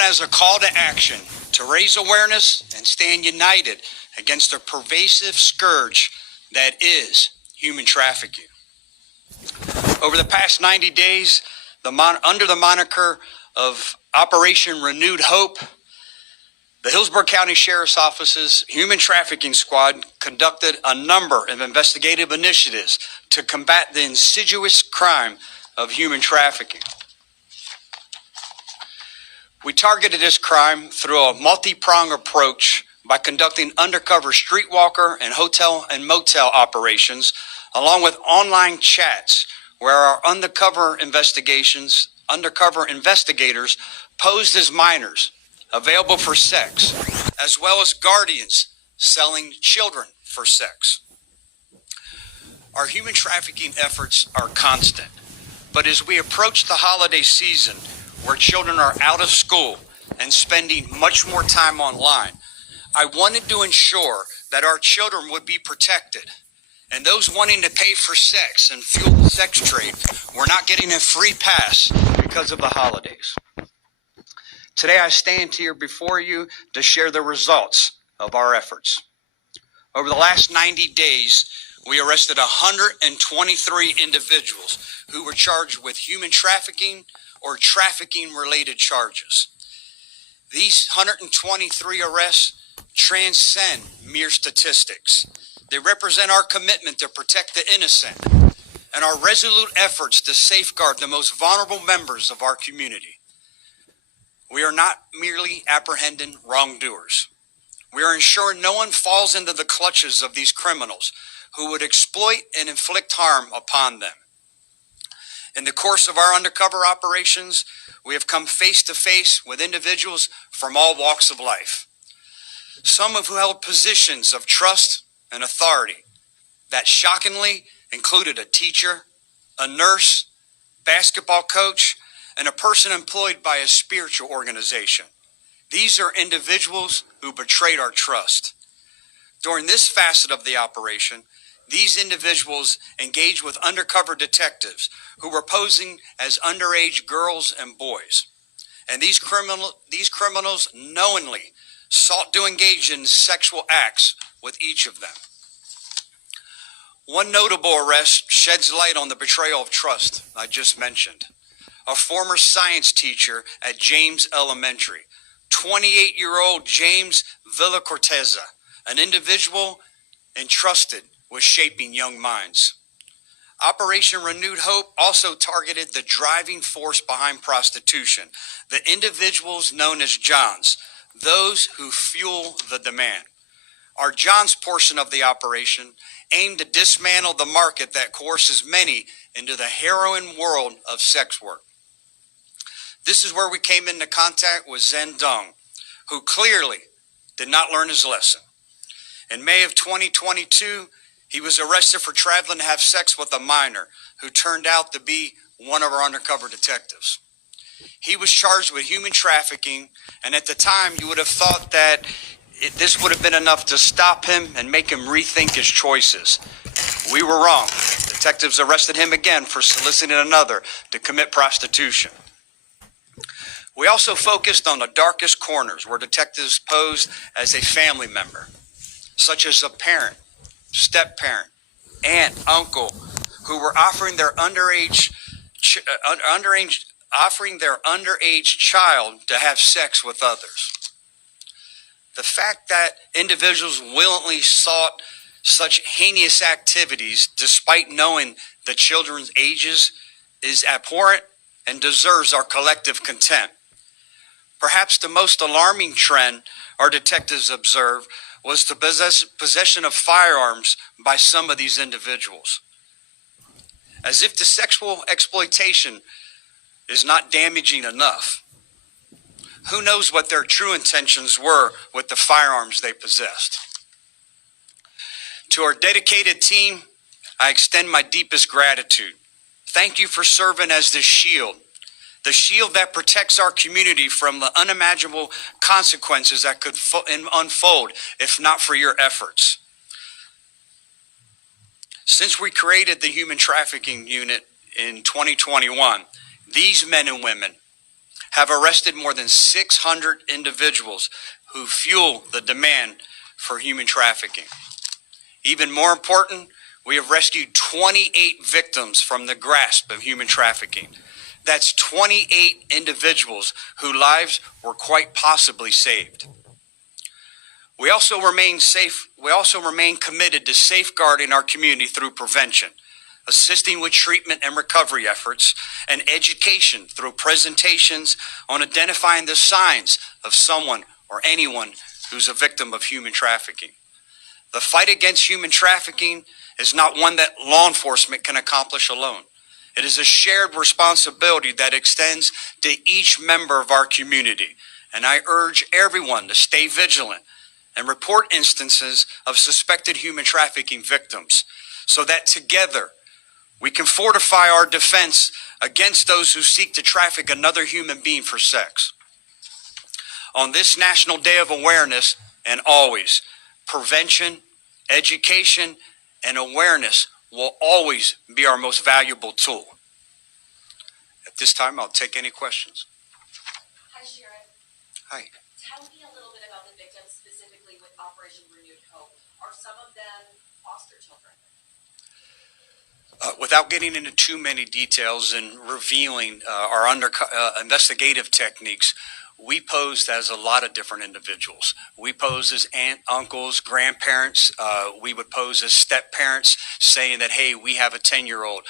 As a call to action to raise awareness and stand united against the pervasive scourge that is human trafficking. Over the past 90 days, under the moniker of Operation Renewed Hope, the Hillsborough County Sheriff's Office's Human Trafficking Squad conducted a number of investigative initiatives to combat the insidious crime of human trafficking. We targeted this crime through a multi-pronged approach by conducting undercover streetwalker and hotel and motel operations, along with online chats where our undercover investigators posed as minors available for sex, as well as guardians selling children for sex. Our human trafficking efforts are constant, but as we approach the holiday season, where children are out of school and spending much more time online, I wanted to ensure that our children would be protected, and those wanting to pay for sex and fuel the sex trade were not getting a free pass because of the holidays. Today I stand here before you to share the results of our efforts. Over the last 90 days, we arrested 123 individuals who were charged with human trafficking or trafficking-related charges. These 123 arrests transcend mere statistics. They represent our commitment to protect the innocent and our resolute efforts to safeguard the most vulnerable members of our community. We are not merely apprehending wrongdoers. We are ensuring no one falls into the clutches of these criminals who would exploit and inflict harm upon them. In the course of our undercover operations, we have come face to face with individuals from all walks of life. Some of who held positions of trust and authority that shockingly included a teacher, a nurse, basketball coach, and a person employed by a spiritual organization. These are individuals who betrayed our trust. During this facet of the operation, these individuals engaged with undercover detectives who were posing as underage girls and boys. And these criminals knowingly sought to engage in sexual acts with each of them. One notable arrest sheds light on the betrayal of trust I just mentioned. A former science teacher at James Elementary, 28-year-old James Villacorteza, an individual entrusted with shaping young minds. Operation Renewed Hope also targeted the driving force behind prostitution, the individuals known as Johns, those who fuel the demand. Our Johns portion of the operation aimed to dismantle the market that coerces many into the heroin world of sex work. This is where we came into contact with Zen Dong, who clearly did not learn his lesson. In May of 2022, he was arrested for traveling to have sex with a minor who turned out to be one of our undercover detectives. He was charged with human trafficking, and at the time you would have thought that this would have been enough to stop him and make him rethink his choices. We were wrong. Detectives arrested him again for soliciting another to commit prostitution. We also focused on the darkest corners where detectives posed as a family member, such as a parent, step-parent, aunt, uncle, who were offering their underage child to have sex with others. The fact that individuals willingly sought such heinous activities despite knowing the children's ages is abhorrent and deserves our collective contempt. Perhaps the most alarming trend our detectives observed was the possession of firearms by some of these individuals. As if the sexual exploitation is not damaging enough, who knows what their true intentions were with the firearms they possessed. To our dedicated team, I extend my deepest gratitude. Thank you for serving as the shield that protects our community from the unimaginable consequences that could unfold if not for your efforts. Since we created the Human Trafficking Unit in 2021, these men and women have arrested more than 600 individuals who fuel the demand for human trafficking. Even more important, we have rescued 28 victims from the grasp of human trafficking. That's 28 individuals whose lives were quite possibly saved. We also remain committed to safeguarding our community through prevention, assisting with treatment and recovery efforts, and education through presentations on identifying the signs of someone or anyone who's a victim of human trafficking. The fight against human trafficking is not one that law enforcement can accomplish alone. It is a shared responsibility that extends to each member of our community, and I urge everyone to stay vigilant and report instances of suspected human trafficking victims so that together we can fortify our defense against those who seek to traffic another human being for sex. On this National Day of Awareness, and always, prevention, education, and awareness will always be our most valuable tool. At this time, I'll take any questions. Hi, Sharon. Hi. Tell me a little bit about the victims, specifically with Operation Renewed Hope. Are some of them foster children? Without getting into too many details and revealing our investigative techniques, we posed as a lot of different individuals. We posed as aunt, uncles, grandparents. We would pose as step parents, saying that, hey, we have a 10-year-old,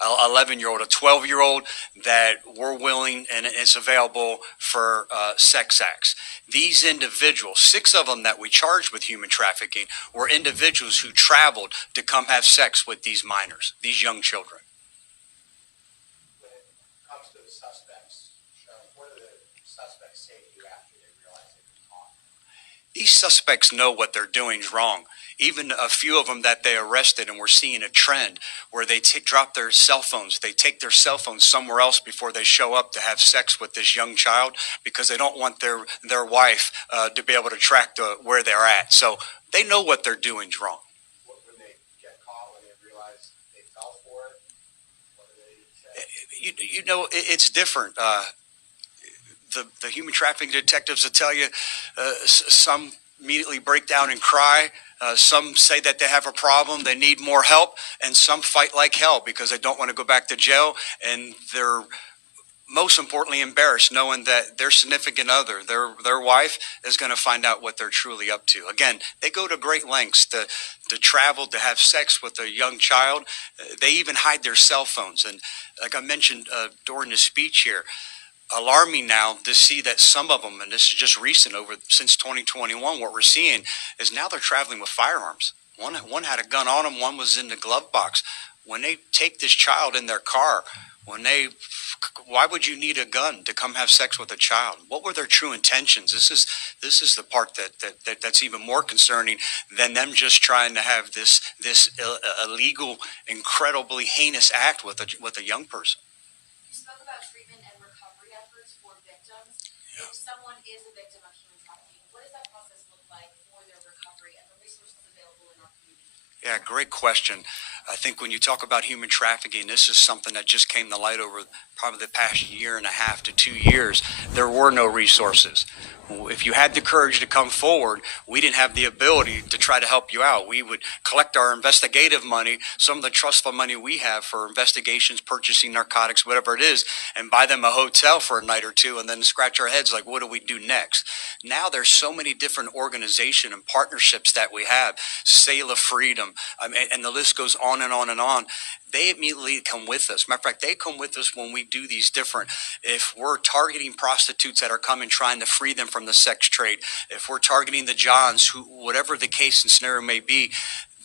11-year-old, a 12-year-old that we're willing and it's available for sex acts. These individuals, 6 of them that we charged with human trafficking, were individuals who traveled to come have sex with these minors, these young children. These suspects know what they're doing is wrong. Even a few of them that they arrested, and we're seeing a trend where they drop their cell phones. They take their cell phones somewhere else before they show up to have sex with this young child because they don't want their wife to be able to track where they're at. So they know what they're doing is wrong. When they get caught, when they realize they fell for it, what do they say? You know, it's different. The human trafficking detectives will tell you some immediately break down and cry. Some say that they have a problem, they need more help, and some fight like hell because they don't want to go back to jail, and they're most importantly embarrassed knowing that their significant other, their wife, is going to find out what they're truly up to. Again, they go to great lengths to travel, to have sex with a young child. They even hide their cell phones. And like I mentioned during the speech here, alarming now to see that some of them, and this is just recent since 2021, what we're seeing is now they're traveling with firearms. One had a gun on them, one was in the glove box. When they take this child in their car, why would you need a gun to come have sex with a child? What were their true intentions? This is the part that's even more concerning than them just trying to have this illegal, incredibly heinous act with a young person. You spoke about treatment and recovery efforts for victims. Yeah. If someone is a victim of human trafficking, what does that process look like for their recovery and the resources available in our community? Yeah, great question. I think when you talk about human trafficking, this is something that just came to light over probably the past 1.5 to 2 years. There were no resources. If you had the courage to come forward, we didn't have the ability to try to help you out. We would collect our investigative money, some of the trust fund money we have for investigations, purchasing narcotics, whatever it is, and buy them a hotel for a night or two, and then scratch our heads like, what do we do next? Now there's so many different organizations and partnerships that we have, Sail of Freedom, and the list goes on and on and on. They immediately come with us. Matter of fact, they come with us when we do these different, if we're targeting prostitutes that are coming trying to free them from the sex trade, if we're targeting the Johns, whatever the case and scenario may be,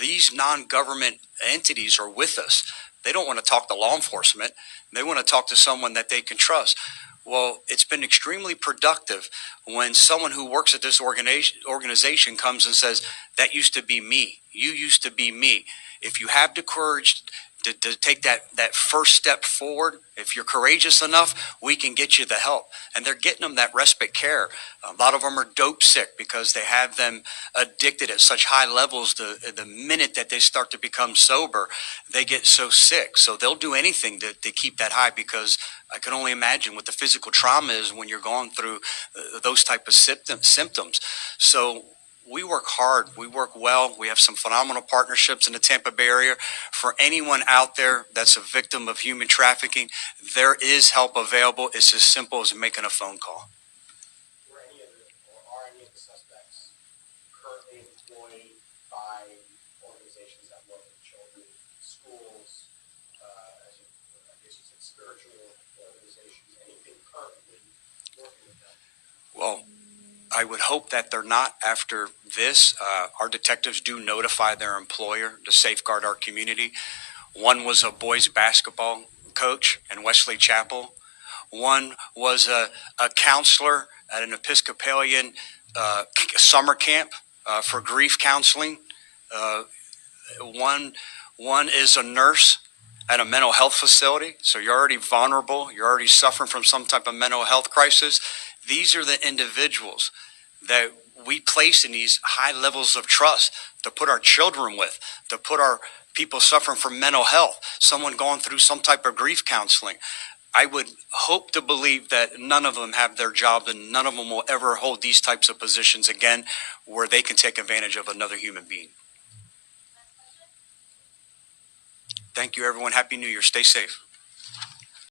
these non-government entities are with us. They don't want to talk to law enforcement. They want to talk to someone that they can trust. Well, it's been extremely productive when someone who works at this organization comes and says, that used to be me. You used to be me. If you have the courage to take that first step forward. If you're courageous enough, we can get you the help. And they're getting them that respite care. A lot of them are dope sick because they have them addicted at such high levels. The minute that they start to become sober, they get so sick. So they'll do anything to keep that high, because I can only imagine what the physical trauma is when you're going through those type of symptoms. So we work hard. We work well. We have some phenomenal partnerships in the Tampa Bay area. For anyone out there that's a victim of human trafficking, there is help available. It's as simple as making a phone call. Were any of the, or are any of the suspects currently employed by organizations that work with children, schools, as you, I guess you said, spiritual organizations, anything currently working with them? Well, I would hope that they're not after this. Our detectives do notify their employer to safeguard our community. One was a boys basketball coach in Wesley Chapel. One was a counselor at an Episcopalian summer camp for grief counseling. One is a nurse at a mental health facility. So you're already vulnerable. You're already suffering from some type of mental health crisis. These are the individuals that we place in these high levels of trust to put our children with, to put our people suffering from mental health, someone going through some type of grief counseling. I would hope to believe that none of them have their job, and none of them will ever hold these types of positions again where they can take advantage of another human being. Thank you, everyone. Happy New Year. Stay safe.